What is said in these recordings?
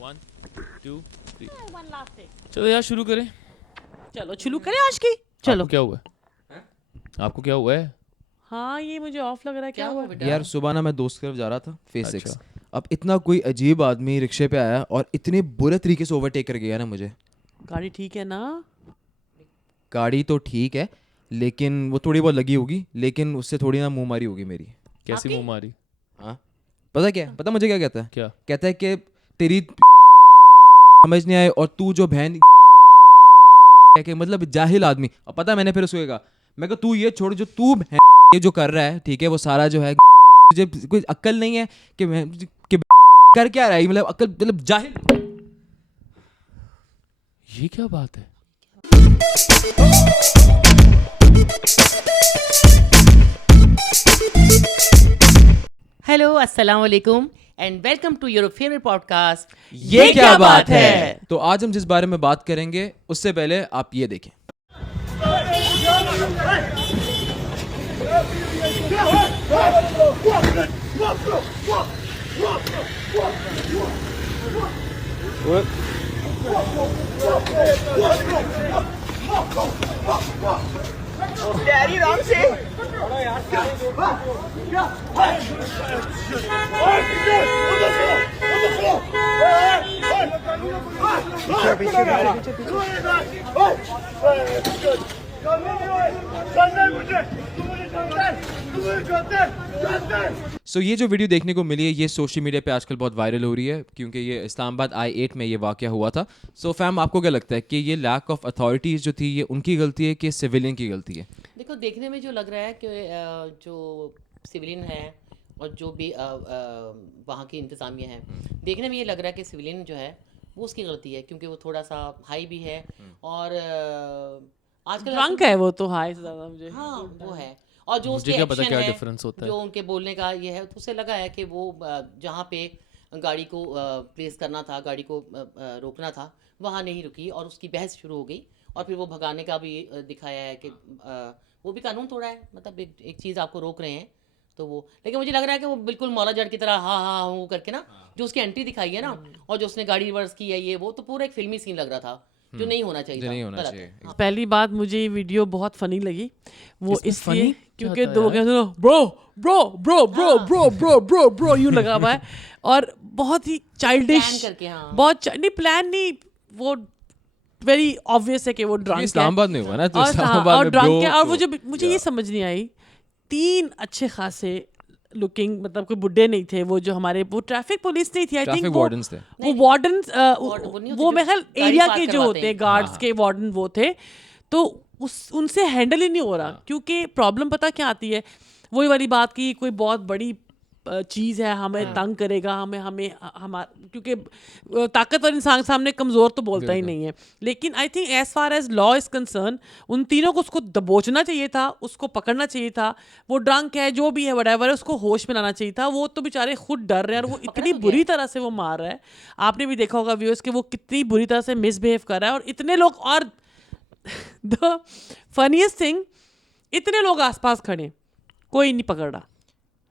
1 2 3 one last take. चलो यार शुरू करें। चलो शुरू करें आज की। चलो आपको क्या हुआ है? आपको क्या हुआ है? हाँ ये मुझे ऑफ लग रहा है। क्या हुआ यार सुबह ना मैं दोस्त की तरफ जा रहा था फेस 6। अच्छा। अब इतना कोई अजीब आदमी रिक्शे पे आया और इतने बुरे तरीके से ओवरटेक कर गया ना मुझे। गाड़ी ठीक है ना? गाड़ी तो ठीक है लेकिन वो थोड़ी बहुत लगी होगी, लेकिन उससे थोड़ी ना मुंह मारी होगी मेरी। कैसी आपकी? मुंह मारी? हाँ पता क्या, पता मुझे क्या कहता है? क्या? कहता है कि तेरी समझ नहीं आए और तू जो बहन के मतलब जाहिल आदमी। अब पता है मैंने फिर उसको कहा, मैं कहा तू ये छोड़, जो तू ये जो कर रहा है ठीक है वो सारा जो है तुझे कोई अक्ल नहीं है कि कर क्या रहा है, मतलब अक्ल मतलब जाहिल। ये क्या बात है? हेलो अस्सलाम वालेकुम and welcome to your favourite podcast ये क्या बात है। तो आज हम जिस बारे में बात करेंगे उससे पहले आप ये देखें। सो ये जो वीडियो देखने को मिली है ये सोशल मीडिया पे आजकल बहुत वायरल हो रही है क्योंकि ये इस्लामाबाद I-8 में ये वाक़या हुआ था। सो फैम आपको क्या लगता है कि ये लैक ऑफ अथॉरिटीज़ जो थी ये उनकी गलती है कि सिविलियन की गलती है? देखो देखने में जो लग रहा है कि जो सिविलियन है और जो भी वहाँ की इंतज़ामिया है, देखने में ये लग रहा है कि सिविलियन जो है वो उसकी गलती है क्योंकि वो थोड़ा सा हाई भी है और आजकल ड्रंक है वो तो हाई से ज्यादा मुझे। हाँ वो है। और जो मुझे उसके क्या पता एक्शन क्या है, डिफरेंस होता है। जो उनके बोलने का ये है, तो उसे लगा है कि वो जहाँ पे गाड़ी को प्लेस करना था, गाड़ी को रोकना था, वहाँ नहीं रुकी और उसकी बहस शुरू हो गई और फिर वो भगाने का भी दिखाया है कि वो भी कानून तोड़ा है। मतलब एक चीज़ आपको रोक रहे हैं तो वो, लेकिन मुझे लग रहा है कि वो बिल्कुल मौला जड़ की तरह हाँ हाँ वो करके ना, जो उसकी एंट्री दिखाई है ना और जो उसने गाड़ी रिवर्स की है, ये वो तो पूरा एक फिल्मी सीन लग रहा था जो नहीं होना चाहिए था। नहीं होना गलत चाहिए। है। हाँ। पहली बात मुझे ये वीडियो बहुत फनी लगी वो इसमें इसलिए funny क्योंकि क्या दो होता है कहते bro bro bro bro bro bro bro bro यूं लगा हुआ है और बहुत ही चाइल्डिश, Plan करके, हाँ। बहुत नहीं प्लान नहीं, वो वेरी ऑब्वियस है कि वो ड्रंक है इस्लामाबाद में हुआ ना, तो और इस्लामाबाद और में ड्रंक bro है। और तो- वो जो मुझे ये समझ नहीं आई, 3 अच्छे खासे लुकिंग मतलब कोई बुड्ढे नहीं थे, वो जो हमारे वो ट्रैफिक पुलिस नहीं थी, आई ट्रैफिक थिंक वार्डन्स थे। वो वार्डन वो नहीं होते वो जो मेरे ख्याल गाड़ी एरिया पार्क के जो करवाते होते हैं हैं। गार्ड्स के वार्डन वो थे, तो उनसे हैंडल ही नहीं हो रहा क्योंकि प्रॉब्लम पता क्या आती है, वही वाली बात की कोई बहुत बड़ी चीज़ है हमें तंग करेगा, हमें क्योंकि ताकतवर इंसान के सामने कमज़ोर तो बोलता ही नहीं है। लेकिन I think as far as law is concern उन तीनों को उसको दबोचना चाहिए था, उसको पकड़ना चाहिए था। वो ड्रंक है जो भी है वटेवर है, उसको होश में लाना चाहिए था। वो तो बेचारे खुद डर रहे हैं और वो इतनी बुरी तरह से वो मार रहा है। आपने भी देखा होगा व्यूअर्स कि वो कितनी बुरी तरह से मिसबिहेव कर रहा है और इतने लोग, और द फनीएस्ट थिंग, इतने लोग आसपास खड़े, कोई नहीं पकड़ रहा।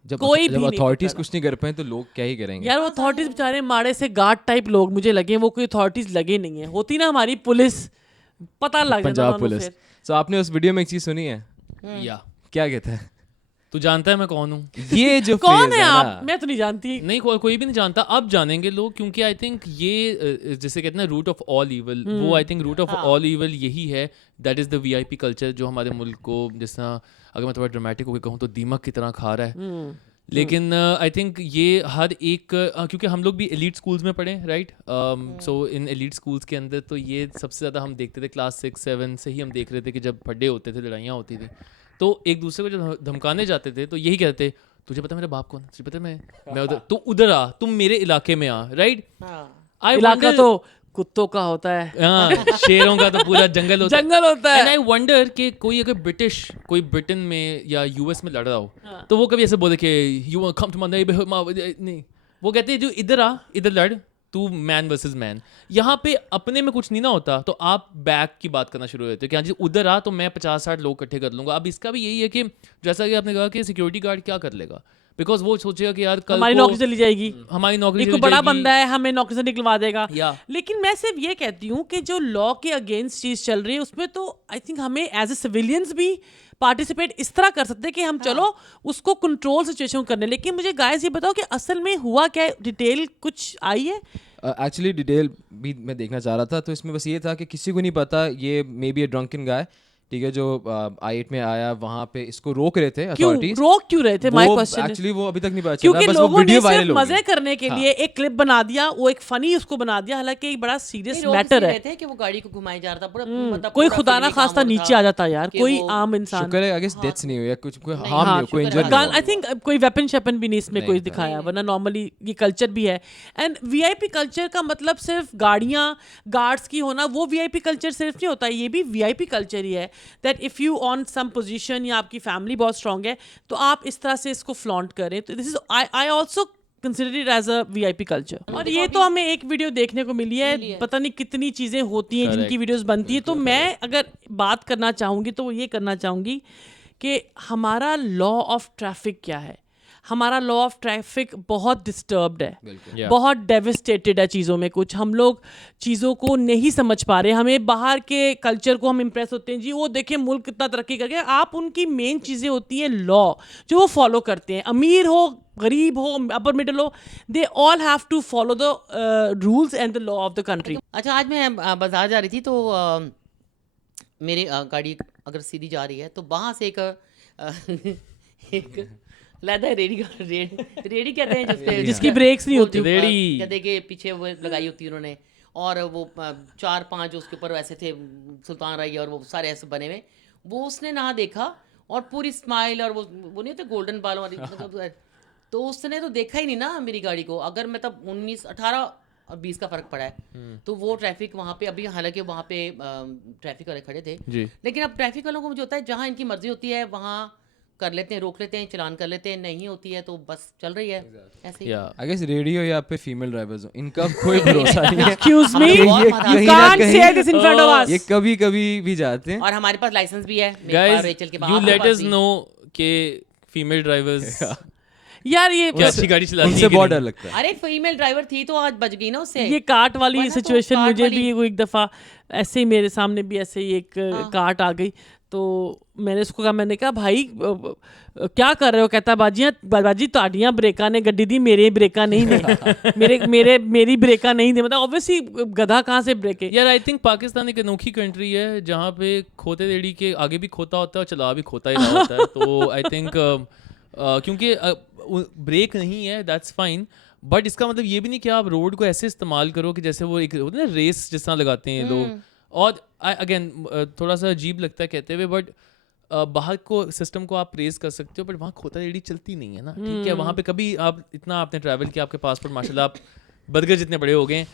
जब कोई भी नहीं अथॉरिटीज पकड़ा। कुछ नहीं कर पाए तो लोग क्या ही करेंगे? यार वो अथॉरिटीज बेचारे माड़े से गार्ड टाइप लोग मुझे लगे, वो कोई अथॉरिटीज लगे नहीं है। होती ना हमारी पुलिस, पता लग जाता पंजाब उन्होंने पुलिस। फिर। सो आपने उस वीडियो में एक चीज सुनी है? या क्या कहता है? तू जानता है मैं कौन हूँ? ये जो कौन phrase है ना, आप? मैं तो नहीं जानती। नहीं कोई भी नहीं जानता। अब जानेंगे लोग क्योंकि आई थिंक ये जिसे कहते हैं रूट ऑफ ऑल इवल, वो I think root of all evil यही है। That is the VIP culture जो हमारे मुल्क को, जिस तरह अगर मैं थोड़ा ड्रामेटिक होकर कहूँ तो दीमक की तरह खा रहा है। लेकिन आई थिंक ये हर एक क्योंकि हम लोग भी एलीट स्कूल्स में पढ़े, राइट? सो इन एलीट स्कूल्स के अंदर तो ये सबसे ज़्यादा हम देखते थे क्लास 6-7 से ही हम देख रहे थे कि जब फड्डे होते थे, लड़ाइयाँ होती थी, तो एक दूसरे को जब धमकाने जाते थे तो यही कहते, तुझे पता मेरा बाप कौन है, तुझे पता मैं उधर, तू उधर आ, तुम मेरे इलाके में आ, राइट? आई इलाका तो कुत्तों का होता है, हाँ, शेरों का तो पूरा जंगल होता है। जंगल होता एंड है। आई वंडर कि कोई अगर कोई ब्रिटेन में या US में लड़ रहा हो तो वो कभी ऐसे बोले कि you come to my neighbourhood, नहीं, वो कहते हैं जो इधर आ, इधर लड़, तू मैन वर्सेस मैन। यहाँ पे अपने में कुछ नहीं ना होता तो आप बैक की बात करना शुरू हो जाते हो कि हाँ जी उधर आ तो मैं 50-60 लोग इकट्ठे कर लूँगा। अब इसका भी यही है कि जैसा कि आपने कहा कि सिक्योरिटी गार्ड क्या कर लेगा, बिकॉज वो सोचेगा कि यार कल हमारी को नौकरी चली जाएगी, हमारी नौकरी एक चली बड़ा जाएगी। बंदा है हमें नौकरी से निकलवा देगा। या लेकिन मैं सिर्फ ये कहती हूँ कि जो लॉ के अगेंस्ट चीज चल रही है उसमें तो आई थिंक हमें एज ए सिविलियंस भी पार्टिसिपेट इस तरह कर सकते हैं कि हम चलो उसको कंट्रोल सिचुएशन करने। लेकिन मुझे गाइस ये बताओ कि असल में हुआ क्या है, डिटेल कुछ आई है? एक्चुअली डिटेल भी मैं देखना चाह रहा था, तो इसमें बस ये था कि किसी को नहीं पता, ये मे बी ए ड्रंकन गाय, ठीक है, जो I-8 में आया, वहाँ पे इसको रोक रहे थे क्यों अथॉरिटीज। रोक क्यों रहे थे? माय क्वेश्चन एक्चुअली वो अभी तक नहीं पता चला, क्योंकि बस वो लोगों ने वीडियो सिर्फ वायरल हो मजे गई। करने के लिए एक क्लिप बना दिया, वो एक फनी उसको बना दिया, हालांकि एक बड़ा सीरियस नहीं, रोक मैटर इसलिए है। रहे थे कि वो गाड़ी को घुमाई जा रहा था पूरा, मतलब कोई पूरा खुदा ना फिल्मी काम खास्ता हो रहा नीचे था आ जाता यार, कि कोई वो- आम इंसान। शुक्र है, आई गेस डेथ्स नहीं हुई है, कुछ कोई नहीं, हार्म हाँ, नहीं हुआ, कोई शुक्र है। इंजर नहीं आई हुआ। थिंक कोई वेपन शेपन भी नहीं इसमें कोई नहीं, दिखाया, वरना नॉर्मली ये कल्चर भी है। एंड वीआईपी कल्चर का मतलब सिर्फ गाड़ियां गार्ड्स की होना, वो वीआईपी कल्चर सिर्फ नहीं होता, ये भी वीआईपी कल्चर ही है। That if you on some position या आपकी फैमिली बहुत स्ट्रांग है तो आप इस तरह से इसको फ्लॉन्ट करें, तो this is I also consider it as a VIP culture. और ये तो हमें एक वीडियो देखने को मिली है, पता नहीं कितनी चीजें होती हैं जिनकी वीडियोस बनती है। तो मैं अगर बात करना चाहूंगी तो वो ये करना चाहूंगी कि हमारा लॉ ऑफ ट्रैफिक क्या है। हमारा लॉ ऑफ ट्रैफिक बहुत डिस्टर्ब्ड है, बहुत डेविस्टेटेड है चीज़ों में। कुछ हम लोग चीज़ों को नहीं समझ पा रहे, हमें बाहर के कल्चर को हम इम्प्रेस होते हैं, जी वो देखिए मुल्क कितना तरक्की कर गया। आप उनकी मेन चीज़ें होती हैं लॉ, जो वो फॉलो करते हैं, अमीर हो गरीब हो अपर मिडिल हो, they all have to follow the rules and the law of the country. अच्छा, आज मैं बाजार जा रही थी तो मेरी गाड़ी अगर सीधी जा रही है तो वहाँ से एक लैदा रेडी रेडी कहते हैं जिसकी ब्रेक्स नहीं होती, रेडी। गधे के पीछे वो लगाई होती है उन्होंने, और वो 4-5 उसके ऊपर वैसे थे सुल्तान रही और वो सारे ऐसे बने हुए, वो उसने ना देखा और पूरी स्माइल और वो नहीं होते गोल्डन बालों वाली मतलब, तो उसने तो देखा ही नहीं ना मेरी गाड़ी को। अगर मैं तब 19, 18 और 20 का फर्क पड़ा है तो वो ट्रैफिक वहाँ पे अभी, हालांकि वहाँ पे ट्रैफिक वाले खड़े थे जी। लेकिन अब ट्रैफिक वालों को मुझे होता है जहाँ इनकी मर्जी होती है वहाँ कर लेते हैं, रोक लेते हैं, चलान कर लेते हैं, नहीं होती है तो बस चल रही है ऐसे ही। या आई गेस रेडियो या पे फीमेल ड्राइवर्स हो, इनका कोई भरोसा नहीं है। एक्सक्यूज मी, हमने बहुत यू मारा। कहीं ना कांट कहीं- से this in front of us. ये कभी कभी भी जाते हैं। और हमारे पास लाइसेंस भी है मेरे गाइस पास, रेचल के पास, यू आपके लेट पास अस भी। नो कि फीमेल ड्राइवर्स यार ये क्या अच्छी गाड़ी चलाती उनसे है कि बहुत नहीं? डर लगता है। अरे फीमेल ड्राइवर थी तो आज बच गई ना उससे। ये कार्ट वाली वरना तो सिचुएशन कार्ट मुझे वाली- भी वो एक दफ़ा ऐसे ही मेरे सामने भी ऐसे ही एक कार्ट आ गई, तो मैंने उसको कहा, मैंने कहा भाई क्या कर रहे हो? कहता बाजी ताड़ियाँ ब्रेका ने गड्डी दी, मेरे ब्रेका नहीं ने मेरी ब्रेका नहीं दे। मतलब ऑब्वियसली गधा कहाँ से ब्रेके। यार आई थिंक पाकिस्तान एक अनोखी कंट्री है जहाँ पे खोते रेडी के आगे भी खोता होता है और चला भी खोता ही रहा होता है। तो आई थिंक क्योंकि ब्रेक नहीं है, दैट्स फाइन, बट इसका मतलब ये भी नहीं कि आप रोड को ऐसे इस्तेमाल करो कि जैसे वो एक होता है ना रेस जिस तरह लगाते हैं लोग। और अगेन थोड़ा सा अजीब लगता है कहते हुए, बट बाहर को सिस्टम को आप प्रेज कर सकते हो, बट वहाँ खोता रेडी चलती नहीं है ना, ठीक है। वहाँ पे कभी आप इतना आपने ट्रैवल किया, आपके पासपोर्ट माशाल्लाह आप बर्गर जितने बड़े हो गए,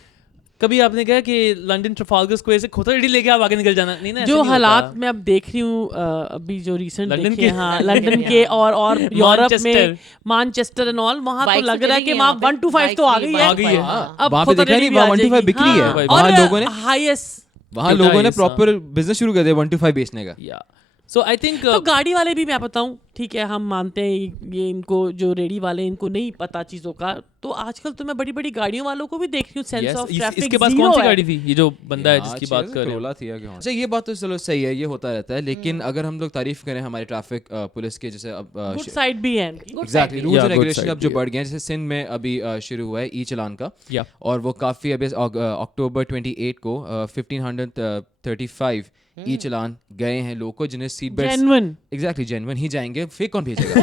कभी आपने कहा कि लंदन ट्रफालगर स्क्वायर से खोता रेडी लेके आप आगे निकल जाना, नहीं ना, ऐसे जो नहीं हालात होता। मैं अब देख रही हूँ अभी जो रिसेंट लंदन देखे के? हैं, हाँ लंदन के और यूरोप में मैचेस्टर एंड ऑल, वहाँ तो बाइक लग से रहा है चली कि गई वहाँ वहाँ पे, 125 तो आ गई आ गई है। है। हाँ, अब वहाँ पे खोता देखा नहीं, रेडी भी आ 125 जाएगी। बिक्री है। हाँ, वहाँ और लोगों ने हाईएस्ट वहाँ छोटा लोगों ने हिस्सा। प्रॉपर बिजनेस शुरू कर दिया 125 बेचने का। या सो आई थिंक तो गाड़ी वाले भी मैं बताऊं, ठीक है हम मानते हैं ये इनको जो रेडी वाले इनको नहीं पता चीज़ों का, तो आजकल तो मैं बड़ी बड़ी गाड़ियों वालों को भी देख रही हूँ, सेंस ऑफ ट्रैफिक इसके पास कौन सी गाड़ी थी? ये जो बंदा है जिसकी बात कर रहे हैं। अच्छा, ये बात तो चलो सही है, ये होता रहता है, लेकिन अगर हम लोग तारीफ करें हमारे ट्रैफिक पुलिस के, जैसे अब गुड साइड भी है इनकी। Exactly rules Yeah, and good regulation side अब जो भी बढ़ गए हैं, जैसे सिंध में अभी शुरू हुआ है ई चलान का, Yeah. और वो काफ़ी अभी अक्टूबर 28 को 1535 ई चलान गए हैं लोगों को जिन्हें seat belt genuine, exactly genuine ही जाएंगे, फेक कौन भेजेगा?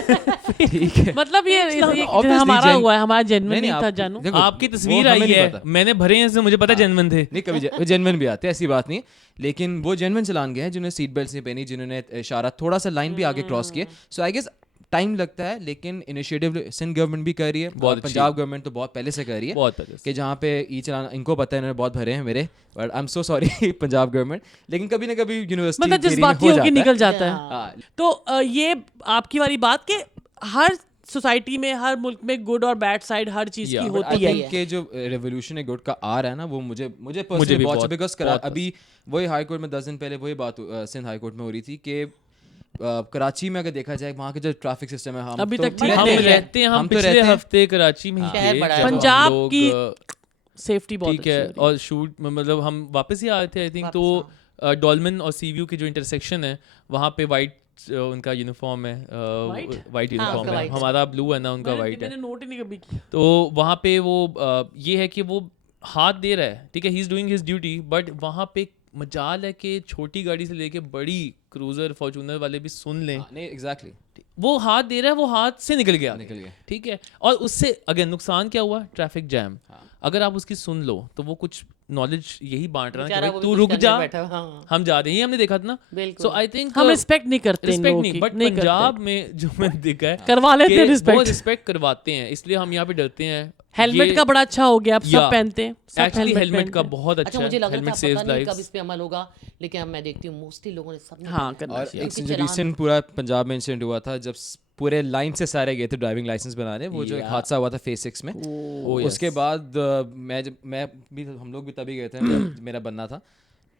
ठीक है, मतलब ये Obviously हमारा gen- हुआ है, हमारा जेन्युइन नहीं, नहीं था आप- जानू। देखो, आपकी वो तस्वीर हमें आई नहीं है, पता। मैंने भरे हैं, इससे मुझे पता जेन्युइन थे। नहीं, कभी जेन्युइन भी आते हैं, ऐसी बात नहीं, लेकिन वो जेन्युइन चलान गए हैं जिन्होंने सीट बेल्ट नहीं पहनी, जिन्होंने इशारा थोड़ा सा लाइन भी आगे क्रॉस किए। सो आई गेस टाइम लगता है, लेकिन इनिशिएटिव सिंध गवर्नमेंट भी कर रही है, बहुत और अच्छी। पंजाब गवर्नमेंट तो बहुत पहले से कर रही है, बहुत पहले से। कि जहाँ पे ई चलान इनको पता है, इन्होंने बहुत भरे हैं मेरे, but I am so sorry Punjab government, लेकिन कभी ना कभी यूनिवर्सिटी मतलब जज्बाती होकर निकल जाता है। हाँ, तो ये आपकी वाली बात कि हर सोसाइटी में, हर मुल्क में गुड और बैड साइड हर चीज Yeah, की but होती है। के जो रेवोल्यूशन है गुड का आ रहा है ना, वो मुझे मुझे पर्सनली भी बहुत बहुत- बिकॉज बहुत अभी वही हाई कोर्ट में 10 दिन पहले वही बात सिंध हाई कोर्ट में हो रही थी कि कराची में अगर देखा जाए वहाँ के जो ट्रैफिक सिस्टम है, हम अभी तो तक ठीक हम है। रहते हैं, हम तो पिछले रहते हैं। हफ्ते कराची में ही शहर थे बड़ा है। जब हम पंजाब लोग, की सेफ्टी बहुत ठीक है, अच्छी हो रही और शूट मतलब हम वापस ही आए थे आई थिंक, तो डॉल्मेन और सीव्यू की जो इंटरसेक्शन है वहाँ पे वाइट उनका यूनिफॉर्म है, White? वाइट यूनिफॉर्म उनका है, white। हमारा ब्लू है ना, उनका वाइट है। मैंने नोट ही नहीं कभी किया। तो वहाँ पे वो ये है कि वो हाथ दे रहा है, ठीक है, he is doing his duty, but वहाँ पे मजाल है कि छोटी गाड़ी से लेके बड़ी क्रूजर फॉर्चूनर वाले भी सुन लें, नहीं एग्जैक्टली वो हाथ दे रहा है, वो हाथ से निकल गया, गया। ठीक है। और उससे अगर नुकसान क्या हुआ, ट्रैफिक जैम। अगर आप उसकी सुन लो तो वो कुछ नॉलेज यही बांट रहा है कि बेचारा भाई वो तू भी रुक कुछ जा, करने बैठा हुआ, हाँ। हम जा रहे हैं, ये हमने देखा था ना। बिल्कुल। सो आई थिंक हम रिस्पेक्ट नहीं करते इन रिस्पेक्ट लोगों नहीं, की, बट नहीं करते। पंजाब में जो मैंने देखा है करवा लेते हैं कि वो रिस्पेक्ट। रिस्पेक्ट करवाते हैं, इसलिए हम यहाँ पे डरते हैं। हेलमेट का बड़ा अच्छा हो गया, अब सब पहनते हैं, सब एक्चुअली हेलमेट का पहनते हैं। बहुत अच्छा, अच्छा मुझे है, लग रहा हेलमेट था सेव्स पता नहीं कब लाइव्स। इस पे अमल होगा, लेकिन अब मैं देखती हूँ मोस्टली लोगों ने सबने हाँ, पहना है। करना और चाहिए। एक क्योंकि रिसेंट पूरा पंजाब में इंसिडेंट हुआ था जब पूरे लाइन से सारे गए थे ड्राइविंग लाइसेंस बनाने, वो जो एक हादसा हुआ था फेज 6 में। उसके बाद मैं भी, हम लोग भी तभी गए थे, मेरा बनना था,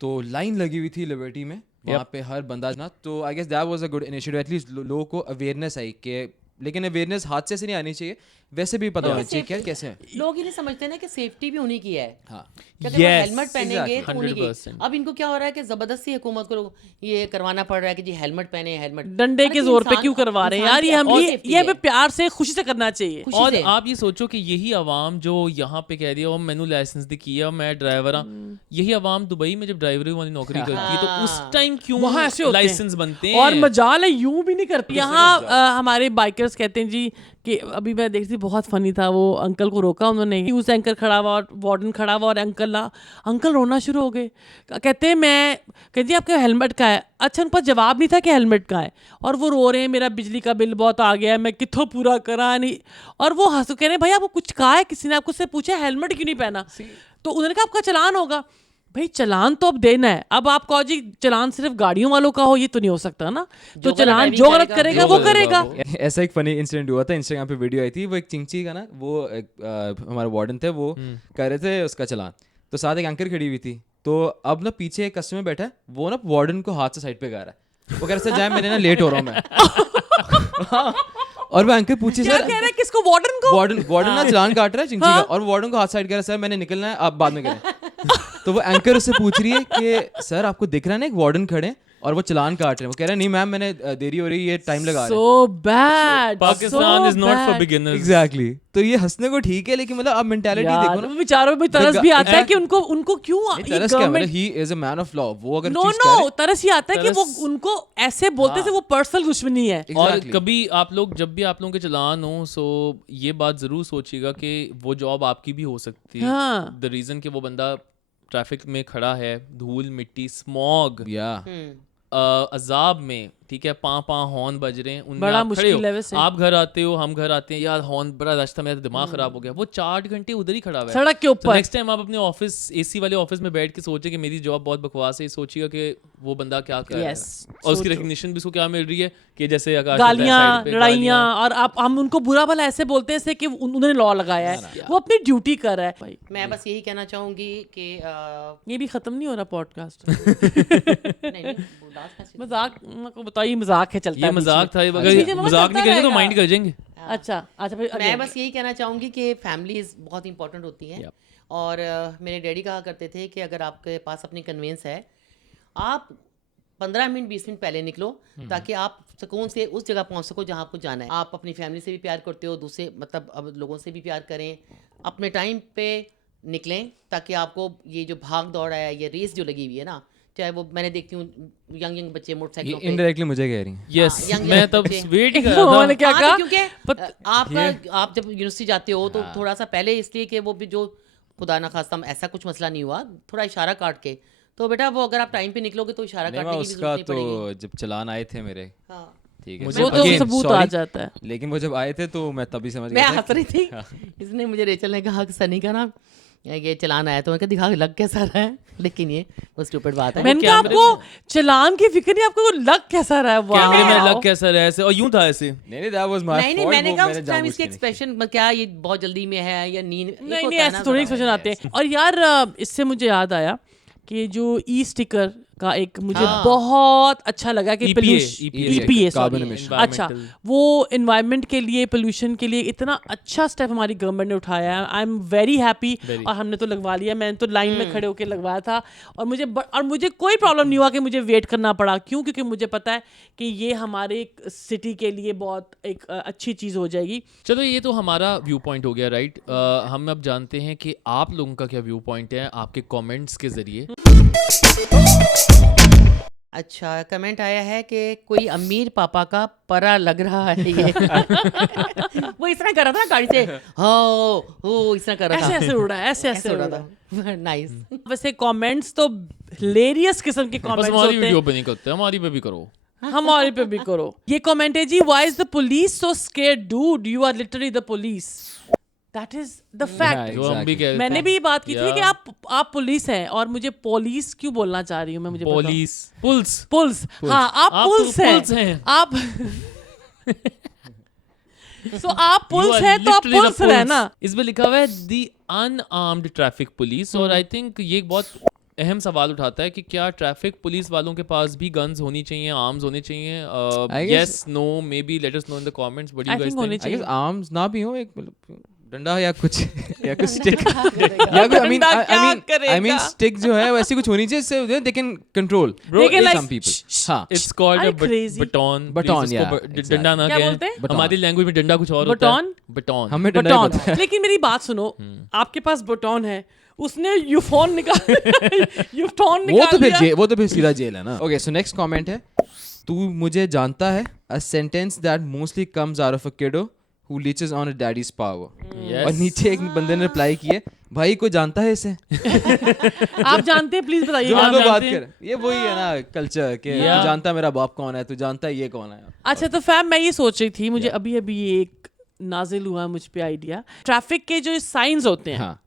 तो लाइन लगी हुई थी लिबर्टी में, वहाँ पे हर बंदा ना, तो I guess that was a good initiative, at least लोगों को अवेयरनेस आई कि, लेकिन अवेयरनेस हादसे से नहीं आनी चाहिए, वैसे भी पता होना चाहिए क्या कैसे है। लोग ये नहीं समझते ना कि सेफ्टी भी उन्हीं की है। हाँ कि अगर वो Yes, हेलमेट पहनेंगे तो उन्हीं की। 100%। अब इनको क्या हो रहा है कि जबरदस्ती हुकूमत को ये करवाना पड़ रहा है कि जी हेलमेट पहने, हेलमेट डंडे के जोर पे क्यों करवा रहे हैं यार, ये हम ये हमें प्यार से खुशी से करना चाहिए। खुशी और से। आप ये सोचो कि यही आवाम जो यहाँ पे कह रही है और मैंने लाइसेंस दी किया, मैं ड्राइवर हाँ, यही आवाम दुबई में जब ड्राइवरी वाली नौकरी करती है तो उस टाइम क्यों वहाँ ऐसे होते हैं। लाइसेंस बनते हैं। और मजाल है यूं भी नहीं करती यहाँ। हमारे बाइकर्स कहते हैं जी कि अभी मैं देखती थी, बहुत फनी था, वो अंकल को रोका उन्होंने, न्यूज़ एंकर खड़ा हुआ और वार्डन खड़ा हुआ और अंकल रोना शुरू हो गए। कहते हैं मैं कहती जी आपका हेलमेट का है। अच्छा, उन पर जवाब नहीं था कि हेलमेट का है, और वो रो रहे हैं मेरा बिजली का बिल बहुत आ गया है, मैं कित्थों पूरा करा नहीं। और वो हंस कह रहे हैं भाई आपको कुछ कहा है किसी ने, आपको उससे पूछा हेलमेट क्यों नहीं पहना? तो उन्होंने कहा आपका चालान होगा। भाई चालान तो अब देना है, अब आप कहो जी चालान सिर्फ गाड़ियों वालों का हो, ये तो नहीं हो सकता ना। तो चालान जो गलत करेगा वो करेगा। ऐसा एक फनी इंसिडेंट हुआ था, इंस्टाग्राम पे वीडियो आई थी, वो एक चिंची का ना, वो हमारे वार्डन थे, वो कर रहे थे उसका चालान, तो साथ एक एंकर खड़ी हुई थी, तो अब ना पीछे एक कस्टमर बैठा है, वो ना वार्डन को हाथ से साइड पे गा रहा है, वो कह रहा है जाए मेरे ना लेट हो रहा हूँ मैं। और वो एंकर पूछे क्या सर, कह रहा है किसको? वार्डन को? वार्डन ना चालान काट रहा है चिंची का, और वार्डन को हाथ साइड कर रहा है, सर मैंने निकलना है आप बाद में करें। तो वो एंकर उससे पूछ रही है कि सर आपको दिख रहा है ना एक वार्डन खड़े हैं और वो चालान काट रहे हैं, वो कह रहा है नहीं मैम मैंने देरी हो रही है, ये टाइम लगा रहे हैं। So bad. Pakistan is not for beginners. Exactly, तो ये हंसने को ठीक है, लेकिन मतलब अब मेंटालिटी देखो ना, बेचारों में तरस भी आता है कि उनको क्यों नहीं, तरस क्या, मतलब he is a man of law, वो अगर नो चीज करे, तरस ये आता है कि वो उनको ऐसे बोलते थे, वो पर्सनल दुश्मनी है। और Exactly. कभी आप लोग जब भी आप लोगों के चालान हो, सो ये बात जरूर सोचिएगा कि वो जॉब आपकी भी हो सकती है। हाँ। द रीजन कि वो बंदा ट्रैफिक में खड़ा है, धूल मिट्टी स्मॉग या अजाब में, ठीक है, पाँ हॉर्न बज रहे हैं, उनमें बड़ा आप खड़े हो, मुश्किल है वैसे। आप घर आते हो, हम घर आते हैं, यार हॉर्न बड़ा रश था, मेरा तो दिमाग खराब हो गया, वो 4 घंटे उधर ही खड़ा हुआ है सड़क के ऊपर। नेक्स्ट टाइम आप अपने ऑफिस एसी वाले ऑफिस में बैठ के सोचे कि मेरी जॉब बहुत बकवास है, सोचिएगा कि वो बंदा क्या कर रहा है, Yes, और उसकी so रिकग्निशन भी उसको क्या मिल रही है कि जैसे गालियां, लड़ाइयां, और आप हम उनको बुरा भला ऐसे बोलते हैं जैसे कि उन्होंने लॉ लगाया है, वो अपनी ड्यूटी कर रहा है। भाई मैं बस यही कहना चाहूंगी कि ये भी खत्म नहीं हो रहा पॉडकास्ट। नहीं, उदास कैसे- मजाक को बताइए, मजाक है, चलता ये है मजाक था, बीच में। अगर बीच में मजाक नहीं चलता करेंगे तो रहेगा। माइंड कर जाएंगे। अच्छा फिर मैं again। बस यही कहना चाहूँगी कि फैमिलीज बहुत इंपॉर्टेंट होती हैं। और मेरे डैडी कहा करते थे कि अगर आपके पास अपनी कन्वेंस है, आप 15 मिनट 20 मिनट पहले निकलो, ताकि आप सुकून से उस जगह पहुंच सको जहां आपको जाना है। आप अपनी फैमिली से भी प्यार करते हो, दूसरे मतलब अब लोगों से भी प्यार करें, अपने टाइम पे निकलें, ताकि आपको ये जो भाग दौड़ है, ये रेस जो लगी हुई है ना, चाहे वो मैंने देखती हूँ यंग बच्चे मोटरसाइकिलों पे, इनडायरेक्टली मुझे कह रही है। यस, young मैं young तब बच्चे। वेट ही कर रहा उन्होंने था। क्या हाँ, कहा? तो क्योंकि आप जब यूनिवर्सिटी जाते हो तो थोड़ा सा पहले, इसलिए कि वो भी जो खुदा ना खास्ता ऐसा कुछ मसला नहीं हुआ, थोड़ा इशारा काट के, तो बेटा वो अगर आप टाइम पे निकलोगे तो इशारा नहीं, काटने मैं की भी उसका जरूरत नहीं पड़ेगी। तो जब चलान आए थे मेरे, हाँ। ठीक है, वो तो Again, सबूत आ sorry, जाता है। लेकिन वो जब आए थे तो मैं तभी समझ मैं गया था हंस रही थी, इसने मुझे रेचल ने कहा कि सनी का ना ये चलान आया, तो मैं कहा दिखा लग कैसा रहा है, लेकिन ये वो स्टूपिड बात है। मैंने कहा आपको चालान की फिक्र नहीं, आपको लग कैसा रहा है? कैमरे में वाह। लग कैसा रहा है ऐसे, और यूं था ऐसे। नहीं that was my नहीं fault, मैंने वो कहा मैंने उस टाइम जानबूझ इसके के नहीं एक्सप्रेशन क्या ये बहुत जल्दी में है या नींद, नहीं ऐसे थोड़ी एक्सप्रेशन आते हैं। और यार इससे मुझे याद आया कि जो ई स्टिकर का एक मुझे बहुत अच्छा लगा कि EPA, EPA Carbon sorry। emission। अच्छा, वो इन्वायरमेंट के लिए, पोल्यूशन के लिए इतना अच्छा स्टेप हमारी गवर्नमेंट ने उठाया है। I am very happy. और हमने तो लगवा लिया, मैंने तो लाइन में खड़े होकर लगवाया था, और मुझे कोई प्रॉब्लम नहीं हुआ कि मुझे वेट करना पड़ा। क्यों? क्योंकि मुझे पता है कि ये हमारे सिटी के लिए बहुत एक अच्छी चीज़ हो जाएगी। चलो ये तो हमारा व्यू पॉइंट हो गया, राइट? हम अब जानते हैं कि आप लोगों का क्या व्यू पॉइंट है आपके कमेंट्स के जरिए। अच्छा, कमेंट आया है कि कोई अमीर पापा का परा लग रहा है ये। वो इस तरह कर रहा था गाड़ी से, हो इस तरह कर रहा ऐसे था, ऐसे उड़ा, ऐसे हो उड़ा रहा था। नाइस। वैसे कमेंट्स तो हिलेरियस किस्म के बस कमेंट्स हमारी होते वीडियो हैं। पे नहीं करते, हमारी पे भी करो। हमारे पे भी करो। ये कमेंट है जी, why is the police so scared dude, you are literally the police. That is the fact. जो हम भी कह रहे मैंने थे। भी ये बात की थी Yeah. कि आप पुलिस हैं, और मुझे पुलिस क्यों बोलना चाह रही हूँ मैं, मुझे पुलिस पुल्स पुल्स, हाँ आप आप पुल्स तो हैं, पुल्स हैं। आप सो आप पुल्स हैं तो आप पुल्स रहना। इसमें लिखा हुआ है द अनआर्म्ड ट्रैफिक पुलिस, और आई थिंक ये एक बहुत अहम सवाल उठाता है कि क्या ट्रैफिक पुलिस वालों के पास भी गन्स होनी चाहिए, आर्म्स होने चाहिए? I guess- yes, no, maybe let us know in the comments what I you guys think होने थिंक। आई गेस चाहिए। आर्म्स ना भी हो, एक मतलब डंडा या कुछ या कुछ स्टिक या कोई डंडा क्या आई करेगा? मीन स्टिक जो है वैसी कुछ होनी चाहिए, इससे they can control They can like- some people. हाँ, it's called Are uh you crazy? Button. Baton, Please yeah, इसको exactly. डंडा ना क्या कहें। बोलते हैं? Baton. हमारी लैंग्वेज में डंडा कुछ और होता है। बटन? बटन। हमें डंडा ही बटन। पता है। लेकिन मेरी बात सुनो, आपके पास बटन है, उसने यूफोन निकाल यूफोन निकाल दिया। वो तो फिर सीधा जेल है ना। ओके, सो नेक्स्ट कमेंट है, तू मुझे जानता है, a sentence that mostly comes out of a किडो who leeches on a daddy's power। Yes. और नीचे एक बंदे ने रिप्लाई किया, भाई कोई जानता है इसे? आप जानते हैं, प्लीज बताइए। जो आप हम लोग बात जानते हैं? कर, ये वही है ना कल्चर के, Yeah. तू जानता है मेरा बाप कौन है, तू जानता है ये कौन है। अच्छा, तो फैम मैं ये सोच रही थी, मुझे अभी अभी ये एक नाजिल हुआ मुझ पे आइडिया। ट्रैफिक के जो साइंस होते हैं, हाँ,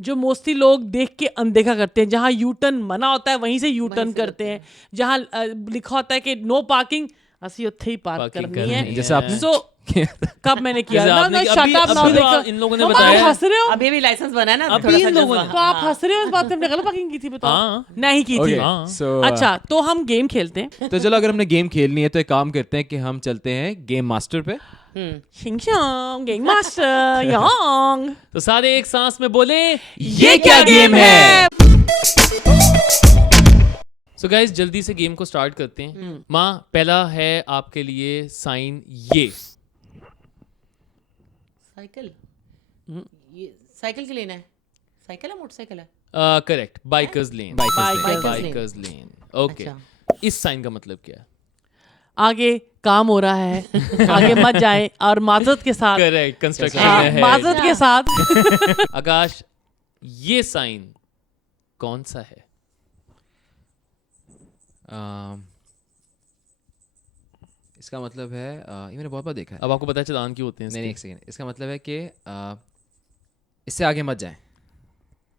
जो मोस्टली लोग देख के अनदेखा करते हैं, जहाँ यू टर्न मना होता है वहीं से यू टर्न करते हैं, जहाँ लिखा होता है कि नो पार्किंग, असि उत्थे ही पार्क Parking करनी है। करनी जैसे आपने सो कब मैंने किया जैसे ना, आपने- शट अभी- अप, अभी तो इन लोगों ने आप बताया। हंस रहे हो, अभी भी लाइसेंस बना है ना, अभी थोड़ा सा इन लोगों जज्बा। ने- तो आप हंस रहे हो इस बात पे? हमने गलत पार्किंग की थी, बताओ। हाँ। नहीं की थी। Okay, हाँ। so, अच्छा, तो हम गेम खेलते हैं। तो चलो अगर हमने गेम खेलनी है तो एक काम करते हैं कि हम चलते हैं गेम मास्टर पे। शिंग शांग, गेम मास्टर यांग। तो सारे एक सांस में बोले, ये क्या गेम है? सो गाइस जल्दी से गेम को स्टार्ट करते हैं। माँ, पहला है आपके लिए साइन ये। साइकिल, ये साइकिल की लेना है। साइकिल है, मोटरसाइकिल है? करेक्ट, बाइकर्स लेन। Bikers lane. बाइकर्स लेन। ओके, अच्छा। इस साइन का मतलब क्या है? आगे काम हो रहा है, आगे मत जाए, और माजरत के साथ, करेक्ट, कंस्ट्रक्शन हाँ, है। माजरत के साथ। आकाश, ये साइन कौन सा है? इसका मतलब है, ये मैंने बहुत बार देखा है। अब आपको पता है चलान क्यों होते हैं? नहीं, एक सेकंड, इसका मतलब है कि इससे आगे मत जाएं,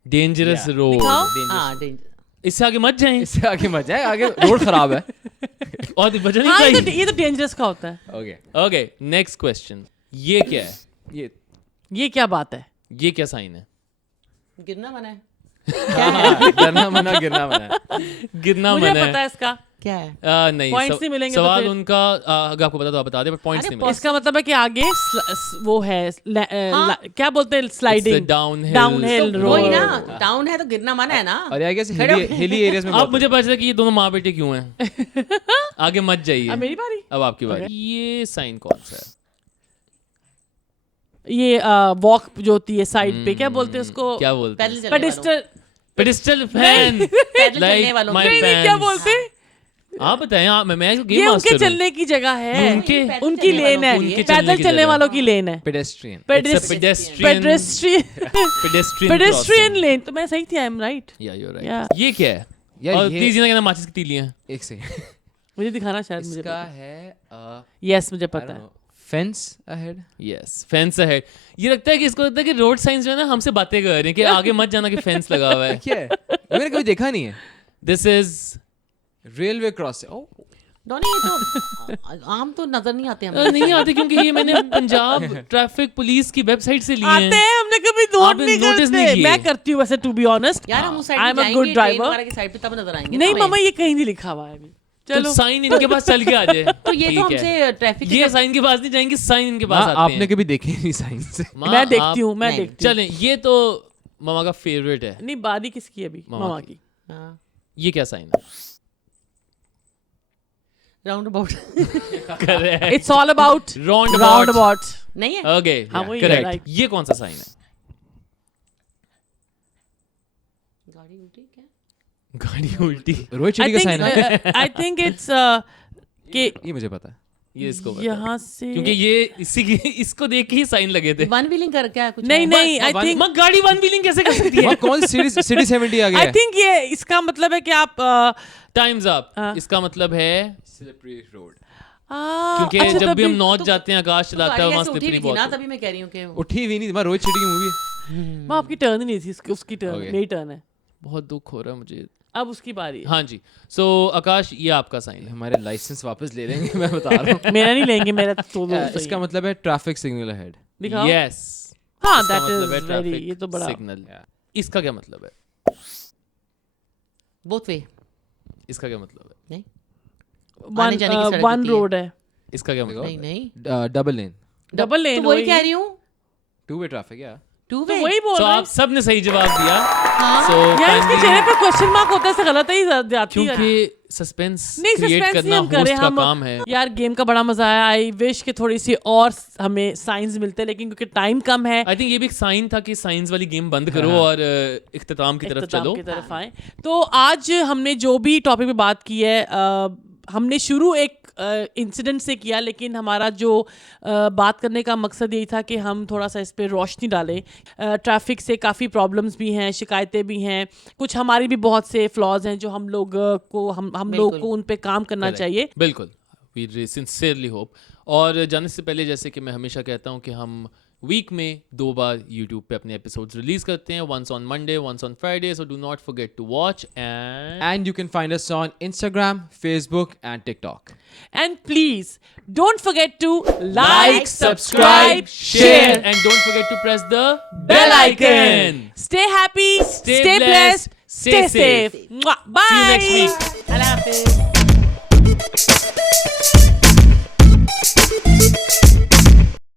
डेंजरस रोड। दिखाओ। हाँ, डेंजर। इससे आगे मत जाएं। इससे आगे मत जाएं, आगे रोड खराब है। और बचने हाँ, चाहिए। ये तो डेंजरस का होता है। ओके, ओके, नेक्स्ट क्वेश्चन, ये क्या है? ये क्या बात है? ये क्या साइन है? गिरना मना है। गिरना मना, गिरना मना। गिरना मुझे मना पता है इसका। क्या है? नहीं, Points नहीं मिलेंगे तो सवाल फिर? उनका अगर आपको पता तो आप बता दे, बट पॉइंट्स अरे नहीं मिलेंगे। इसका मतलब है कि आगे वो है क्या बोलते हैं, स्लाइडिंग, downhill डाउनहिल road. वही रोड। ना, टाउन है तो गिरना मना है ना। और आई गेस खड़े हिली एरियाज में अब मुझे पता चला कि ये दोनों माँ बेटे क्यों हैं। आगे मत जाइए। अब मेरी बारी। अब आपकी बारी। ये साइन कौन सा है? ये वॉक जो होती है साइड पे, क्या बोलते हैं उसको? क्या बोलते हैं? पैदल चलने वालों। पेडिस्टल। Pedestal fan. पैदल चलने वालों my के। नहीं, क्या fans. बोलते हैं? आप बताएं। मैं ये गेम उनके मास्टर हूँ। चलने की जगह है, उनके उनकी लेन है, उनके पैदल चलने की चलने जगह। वालों की लेन है। Pedestrian. It's a pedestrian pedestrian lane. तो मैं सही थी, I am right. Yeah, you're right. Yeah. ये क्या है? यार और ये- प्लीज ये ना कहना माचिस की तीलियां। एक सेकंड, मुझे दिखाना शायद, मुझे इसका पता। है यस, मुझे पता है। Fence ahead. यस, फेंस है। ये लगता है कि इसको लगता है कि रोड साइंस जो है ना हमसे बातें कर रहे हैं कि आगे मत जाना, कि फेंस लगा हुआ है। क्या है? ये मैंने कभी देखा नहीं है। This is railway cross. Oh, Donny ये तो आम तो नजर नहीं आते हमें। नहीं आते क्योंकि ये मैंने पंजाब ट्रैफिक पुलिस की वेबसाइट से लिए आते हैं। हैं, हमने कभी नोट आपने नहीं notice नहीं करते। किए। मैं करती हूँ वैसे, टू बी ऑनेस्ट। यार हम उस साइड I पे am a जाएंगे good ट्रेन driver. वगैरह की साइड पे तब नजर आएंगे। नहीं हमें। मामा, ये कहीं नहीं लिखा हुआ है अभी। तो चलो साइन इनके पास चल के आ जाए। तो ये ठीक तो है। हमसे ट्रैफिक ये साइन के पास नहीं जाएंगे, साइन इनके पास माँ, आते आपने हैं। कभी देखे नहीं साइन से? माँ, मैं देखती आप- हूँ, मैं नहीं, देखती हूँ। चलें, ये तो मामा का फेवरेट है। नहीं, बारी किसकी है अभी? मामा मामा की। की। हाँ, ये क्या साइन है? Round about correct. It's all about Roundabout. Round about. नहीं है। ओके, हाँ, वही है, करेक्ट। right. ये कौन सा साइन है? गाड़ी उल्टी क्या? गाड़ी उल्टी। रोहित शेट्टी का साइन है। आई थिंक इट्स कि ये मुझे पता है। ये इसको पता है। यहाँ से, क्योंकि ये इसको देख के ही साइन लगे थे। वन व्हीलिंग कर क्या कुछ नहीं है? नहीं, आई थिंक माँ, गाड़ी वन व्हीलिंग कैसे कर सकती है? वहाँ कौन सी सिटी 70 आ गया आई है? थिंक ये इसका मतलब है कि आप टाइम्स अप। हाँ। इसका मतलब है स्लिपरी रोड। क्योंकि अच्छा, जब भी हम तभी- नॉर्थ जाते हैं, आकाश तो चलाता है, गाड़ी वहाँ ऐसे उठी स्लिपरी हुई थी ना, बहुत। तभी मैं कह रही हूँ कि उठी हुई नहीं, रोहित शेट्टी की मूवी। मैं आपकी टर्न ही नहीं थी, उसकी टर्न, Okay. मेरी टर्न है, बहुत दुख हो रहा है मुझे। अब उसकी बारी है। हाँ जी। सो आकाश, ये आपका साइन है। हमारे लाइसेंस वापस ले लेंगे, मैं बता रहा हूँ। मेरा नहीं लेंगे, मेरा तो दो सही इसका है। मतलब है ट्रैफिक सिग्नल अहेड। दिखाओ। यस। हाँ, इसका that मतलब है is very, traffic ये तो बड़ा सिग्नल। इसका क्या मतलब है? बोथ वे इसका क्या मतलब है? नहीं वन आने जाने की सड़क वन होती है। रोड है, इसका क्या मतलब नहीं नहीं डबल लेन, डबल लेन। तो वही कह रही हूँ, टू वे ट्रैफिक। या टू तो वे। वही बोल तो रहे आप सब ने सही जवाब दिया। हाँ। So, यार इसके kindly- चेहरे पे क्वेश्चन मार्क होता है, से गलत ही जाती है। क्योंकि सस्पेंस नहीं, क्रिएट सस्पेंस नहीं करना हम करें, होस्ट का हम काम है। यार गेम का बड़ा मजा आया। आई विश कि थोड़ी सी और हमें साइंस मिलते, लेकिन क्योंकि टाइम कम है, आई थिंक ये भी एक साइन था कि साइंस वाली गेम बंद करो और इख्तिताम की तरफ इख्तिताम चलो। की तरफ आए। तो आज हमने जो भी टॉपिक पे बात की है, हमने शुरू एक इंसिडेंट से किया, लेकिन हमारा जो बात करने का मकसद यही था कि हम थोड़ा सा इस पे रोशनी डालें। ट्रैफिक से काफ़ी प्रॉब्लम्स भी हैं, शिकायतें भी हैं, कुछ हमारी भी बहुत से फ्लॉज हैं जो हम लोग को हम लोग को उन पे काम करना चाहिए। बिल्कुल, वी सिंसियरली होप। और जाने से पहले, जैसे कि मैं हमेशा कहता हूँ कि हम वीक में 2 बार यूट्यूब पे अपने एपिसोड्स रिलीज करते हैं, once on Monday, once on Friday, so do not forget to watch And you can find us on Instagram, Facebook, and TikTok. And please don't forget to like, subscribe, share, and don't forget to press the bell icon. Stay happy, Stay stay blessed, blessed, stay stay safe. safe. Mwah. Bye. See you next week. अल्लाह हाफिज़।